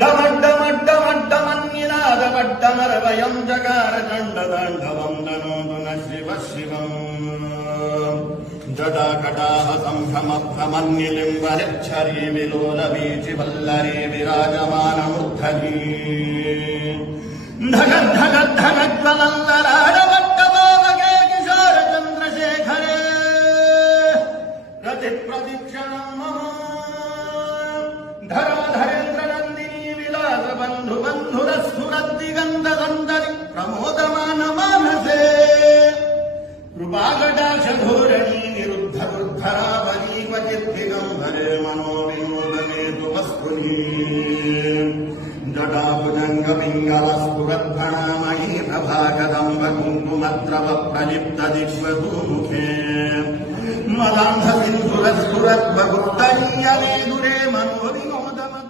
डमड्डमड्डमड्डमन्निनादमड्डमरवयं जगार दण्डदण्डवन्दनोतु न शिव शिवम् जटाकटाह संभ्रमभ्रमन्निलिम्बनिच्छरी विलोलवीचिवल्लरी विराजमानमुद्धरी धगद्धगद्धगज्वलल्लराडवट्टभावगे किशोर चन्द्रशेखरे रतिप्रतिक्षणं मम धराधरेन्द्रनन्दिनी विलासबन्धु बन्धुरस्फुरद्दिगन्धसन्दरि प्रमोदमान मानसे कृपाकटाक्षधोरणी निरुद्धबुद्धरावली क्वचिद्दिगम्बरे मनोविनोदने तु वस्तुनि जटाभुजङ्गपिङ्गलस्फुरद्भणामयी प्रभाकदम्ब कुङ्कुमद्रव प्रलिप्तदिग्वधूमुखे मदान्धसिन्धुरस्फुरद्वगुप्तनीयले दुरे मनोविनोदमत्